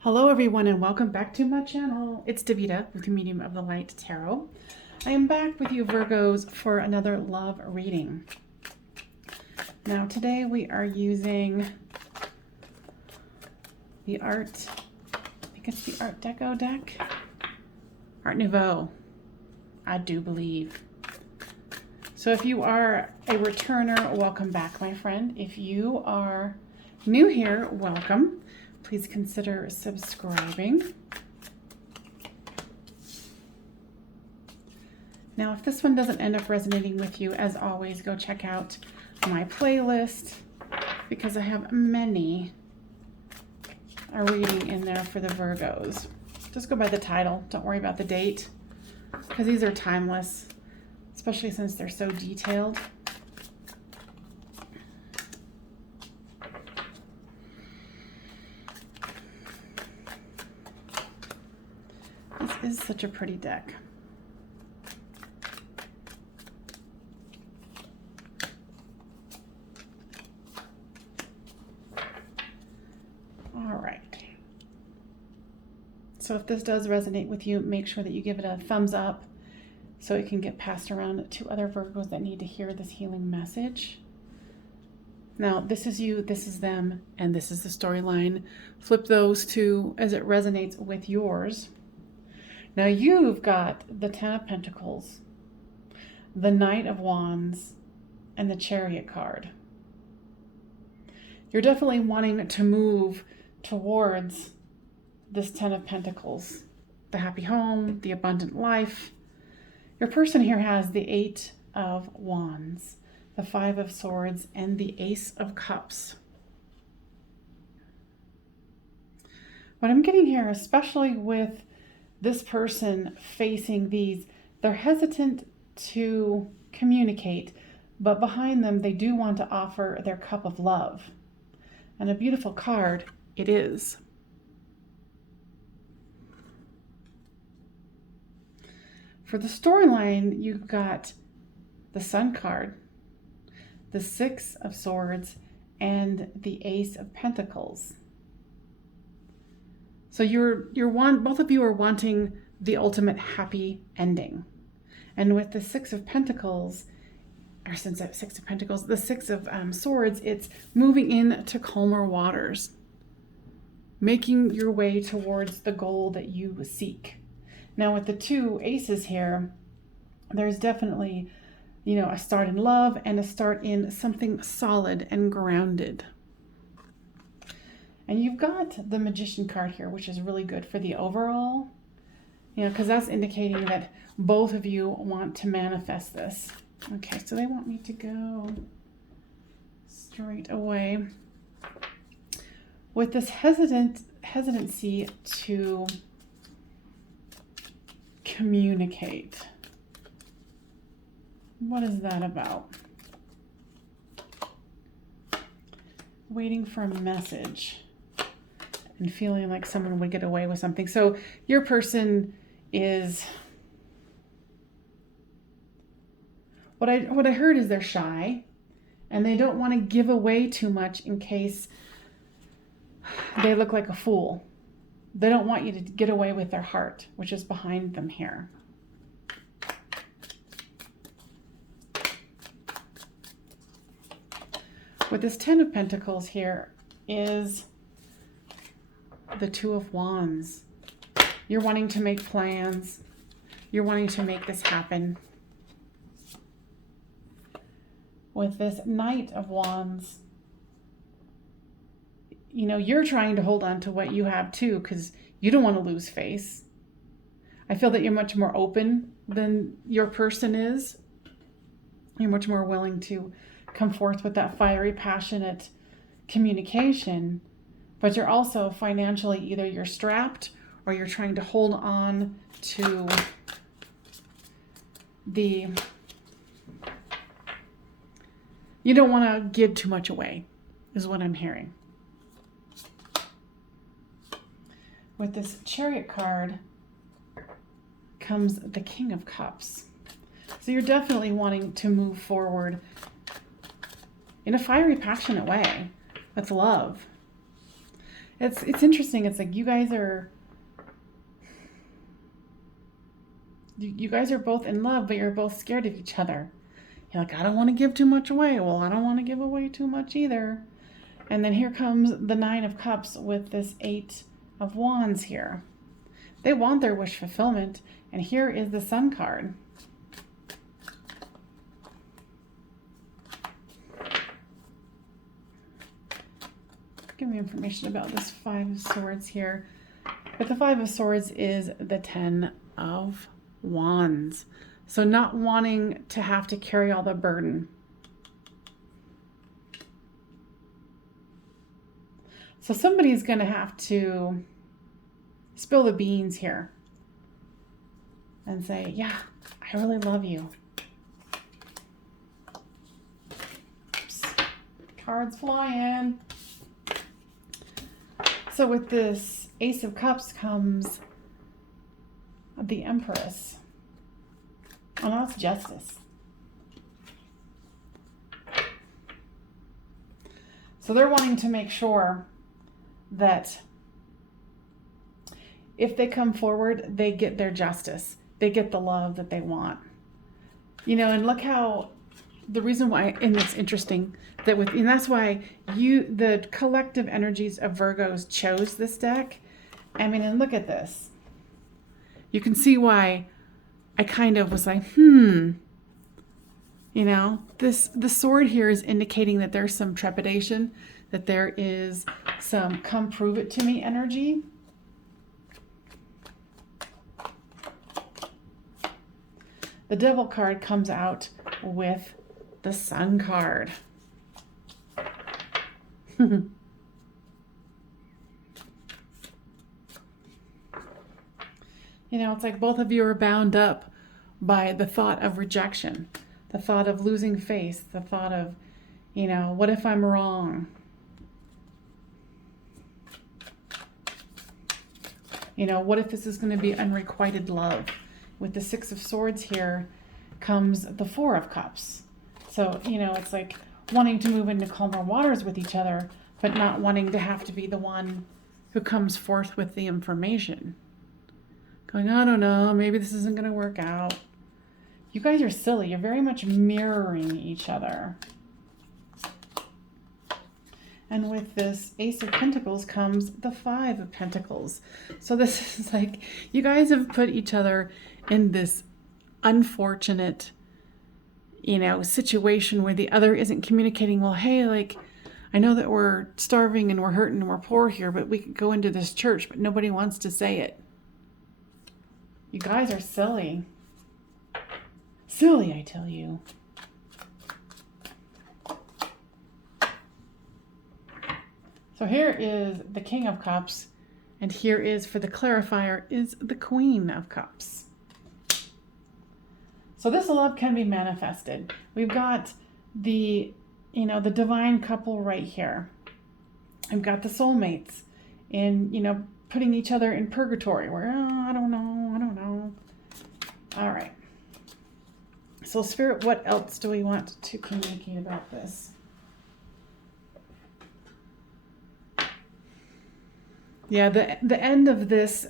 Hello everyone and welcome back to my channel. It's Davita with the Medium of the Light Tarot. I am back with you Virgos for another love reading. Now today we are using the I think it's the Art Deco deck? Art Nouveau, I do believe. So if you are a returner, welcome back my friend. If you are new here, welcome. Please consider subscribing. Now, if this one doesn't end up resonating with you, as always, go check out my playlist because I have many a reading in there for the Virgos. Just go by the title. Don't worry about the date because these are timeless, especially since they're so detailed. This is such a pretty deck. All right. So if this does resonate with you, make sure that you give it a thumbs up so it can get passed around to other Virgos that need to hear this healing message. Now, this is you, this is them, and this is the storyline. Flip those two as it resonates with yours. Now you've got the Ten of Pentacles, the Knight of Wands, and the Chariot card. You're definitely wanting to move towards this Ten of Pentacles, the happy home, the abundant life. Your person here has the Eight of Wands, the Five of Swords, and the Ace of Cups. What I'm getting here, especially with this person facing these, they're hesitant to communicate, but behind them, they do want to offer their cup of love. And a beautiful card it is. For the storyline, you've got the Sun card, the Six of Swords, and the Ace of Pentacles. So both of you are wanting the ultimate happy ending. And with the Six of Pentacles, the Six of Swords, it's moving into calmer waters, making your way towards the goal that you seek. Now with the two aces here, there's definitely, a start in love and a start in something solid and grounded. And you've got the Magician card here, which is really good for the overall, because that's indicating that both of you want to manifest this. Okay, so they want me to go straight away with this hesitancy to communicate. What is that about? Waiting for a message and feeling like someone would get away with something. So your person is, what I heard is they're shy and they don't want to give away too much in case they look like a fool. They don't want you to get away with their heart, which is behind them here. With this Ten of Pentacles here is the Two of Wands. You're wanting to make plans. You're wanting to make this happen. With this Knight of Wands, you're trying to hold on to what you have too because you don't want to lose face. I feel that you're much more open than your person is. You're much more willing to come forth with that fiery, passionate communication, but you're also financially, either you're strapped or you're trying to hold on to you don't want to give too much away, is what I'm hearing. With this Chariot card comes the King of Cups. So you're definitely wanting to move forward in a fiery, passionate way with love. It's interesting. It's like you guys are both in love, but you're both scared of each other. You're like, I don't want to give too much away. Well, I don't want to give away too much either. And then here comes the Nine of Cups with this Eight of Wands here. They want their wish fulfillment. And here is the Sun card. Give me information about this Five of Swords here. But the Five of Swords is the Ten of Wands. So not wanting to have to carry all the burden. So somebody's going to have to spill the beans here and say, yeah, I really love you. Oops. Cards flying. So with this Ace of Cups comes the Empress. Oh, no, that's Justice. So they're wanting to make sure that if they come forward, they get their justice. They get the love that they want. You know, and look how, the reason why, and it's interesting, that with, and that's why the collective energies of Virgos chose this deck. I mean, and look at this. You can see why I kind of was like, you know, the sword here is indicating that there's some trepidation, that there is some come prove it to me energy. The Devil card comes out with the Sun card. You know, it's like both of you are bound up by the thought of rejection, the thought of losing face, the thought of, you know, what if I'm wrong? You know, what if this is going to be unrequited love? With the Six of Swords here comes the Four of Cups. So, you know, it's like wanting to move into calmer waters with each other, but not wanting to have to be the one who comes forth with the information. Going, I don't know, maybe this isn't going to work out. You guys are silly. You're very much mirroring each other. And with this Ace of Pentacles comes the Five of Pentacles. So this is like, you guys have put each other in this unfortunate, you know, situation where the other isn't communicating, well, hey, like, I know that we're starving and we're hurting and we're poor here, but we could go into this church, but nobody wants to say it. You guys are silly. Silly, I tell you. So here is the King of Cups, and here is, for the clarifier, is the Queen of Cups. So this love can be manifested. We've got the, you know, the divine couple right here. I've got the soulmates in, you know, putting each other in purgatory where, oh, I don't know. All right. So Spirit, what else do we want to communicate about this? Yeah, the end of this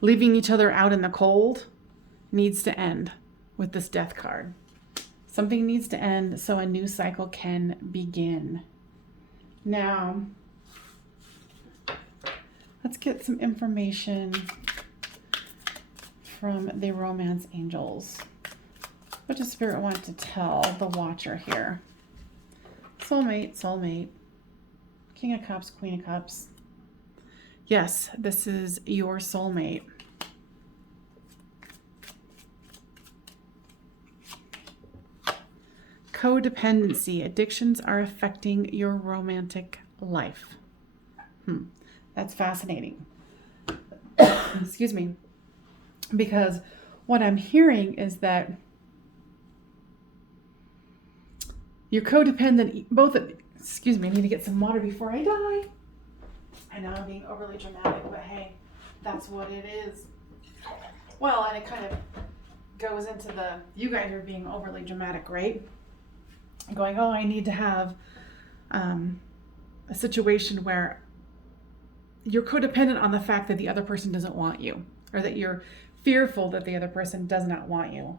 leaving each other out in the cold needs to end with this Death card. Something needs to end so a new cycle can begin. Now, let's get some information from the Romance Angels. What does Spirit want to tell the Watcher here? Soulmate, soulmate. King of Cups, Queen of Cups. Yes, this is your soulmate. Codependency. Addictions are affecting your romantic life. That's fascinating. Excuse me. Because what I'm hearing is that you're codependent, both of, excuse me, I need to get some water before I die. I know I'm being overly dramatic, but hey, that's what it is. Well, and it kind of goes into the, you guys are being overly dramatic, right? Going, oh, I need to have a a situation where you're codependent on the fact that the other person doesn't want you, or that you're fearful that the other person does not want you.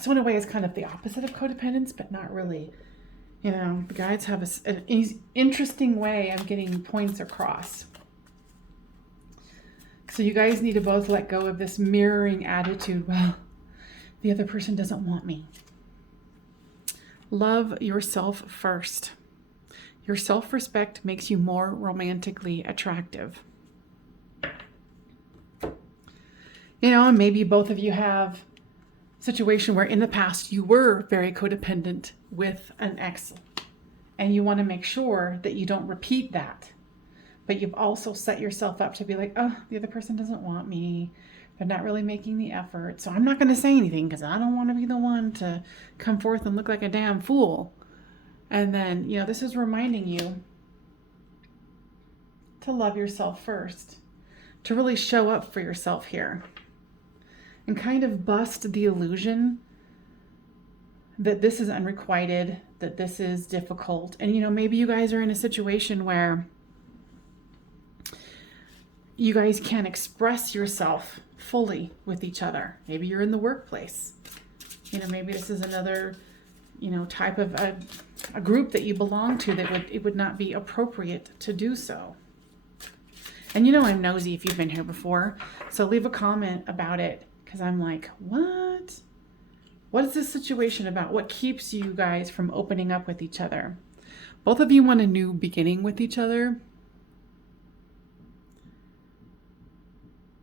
So in a way, it's kind of the opposite of codependence, but not really. You know, the guides have an interesting way of getting points across. So you guys need to both let go of this mirroring attitude. Well, the other person doesn't want me. Love yourself first. Your self-respect makes you more romantically attractive. You know, and maybe both of you have a situation where in the past you were very codependent with an ex, and you want to make sure that you don't repeat that. But you've also set yourself up to be like, oh, the other person doesn't want me. They're not really making the effort. So I'm not going to say anything because I don't want to be the one to come forth and look like a damn fool. And then, you know, this is reminding you to love yourself first, to really show up for yourself here and kind of bust the illusion that this is unrequited, that this is difficult. And, you know, maybe you guys are in a situation where you guys can't express yourself fully with each other. Maybe you're in the workplace. You know, maybe this is another, you know, type of a group that you belong to that it would not be appropriate to do so. And you know, I'm nosy if you've been here before. So leave a comment about it, because I'm like, what? What is this situation about? What keeps you guys from opening up with each other? Both of you want a new beginning with each other.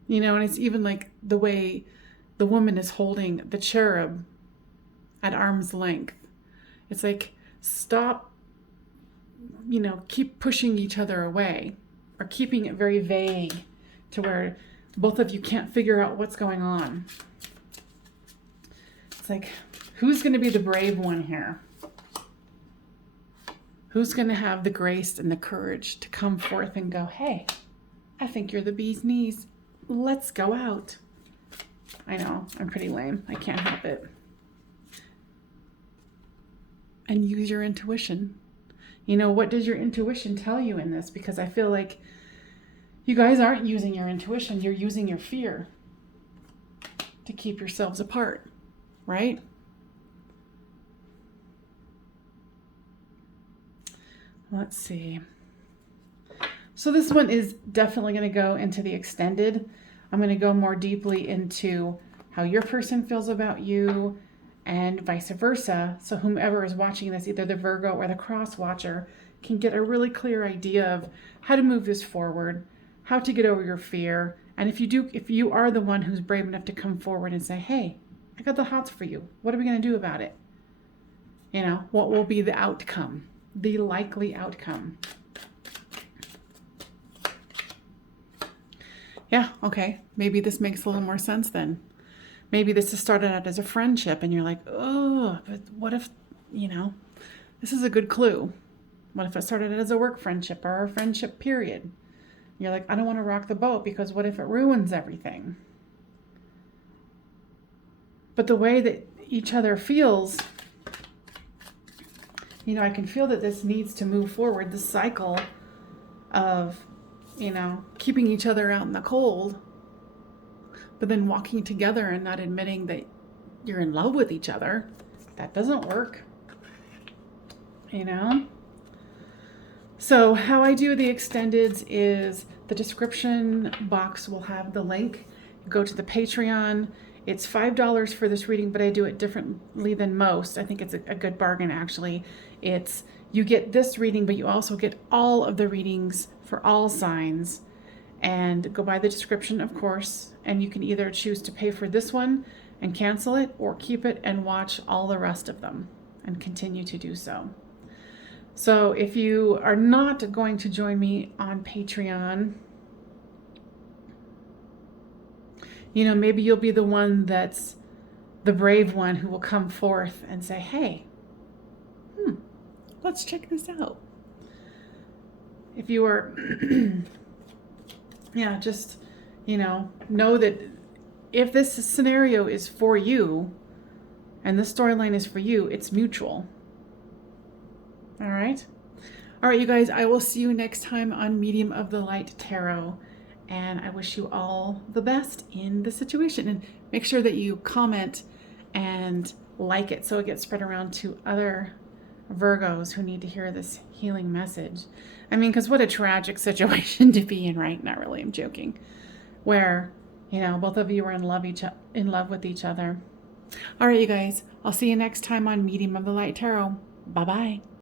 You know, and it's even like the way the woman is holding the cherub at arm's length. It's like, stop, you know, keep pushing each other away, or keeping it very vague to where both of you can't figure out what's going on. It's like, who's going to be the brave one here? Who's going to have the grace and the courage to come forth and go, hey, I think you're the bee's knees. Let's go out. I know, I'm pretty lame. I can't help it. And use your intuition. You know, what does your intuition tell you in this? Because I feel like you guys aren't using your intuition. You're using your fear to keep yourselves apart, right? Let's see. So this one is definitely going to go into the extended. I'm going to go more deeply into how your person feels about you and vice versa. So whomever is watching this, either the Virgo or the cross watcher, can get a really clear idea of how to move this forward, how to get over your fear. And if you are the one who's brave enough to come forward and say, hey, I got the hots for you. What are we going to do about it? You know, what will be the outcome, the likely outcome? Yeah, okay, maybe this makes a little more sense then. Maybe this has started out as a friendship and you're like, oh, but what if, you know, this is a good clue. What if it started out as a work friendship or a friendship period? You're like, I don't want to rock the boat because what if it ruins everything? But the way that each other feels, you know, I can feel that this needs to move forward, this cycle of, you know, keeping each other out in the cold, but then walking together and not admitting that you're in love with each other. That doesn't work, you know? So how I do the extendeds is the description box will have the link. Go to the Patreon. It's $5 for this reading, but I do it differently than most. I think it's a good bargain, actually. It's, you get this reading, but you also get all of the readings for all signs. And go by the description, of course, and you can either choose to pay for this one and cancel it, or keep it and watch all the rest of them and continue to do so. So if you are not going to join me on Patreon, you know, maybe you'll be the one that's the brave one who will come forth and say, hey, let's check this out. If you are, yeah, just, you know that if this scenario is for you and the storyline is for you, it's mutual. All right. All right, you guys, I will see you next time on Medium of the Light Tarot. And I wish you all the best in the situation. And make sure that you comment and like it so it gets spread around to other Virgos who need to hear this healing message. I mean, because what a tragic situation to be in, right? Not really, I'm joking. Where, you know, both of you are in love with each other. All right, you guys, I'll see you next time on Medium of the Light Tarot. Bye-bye.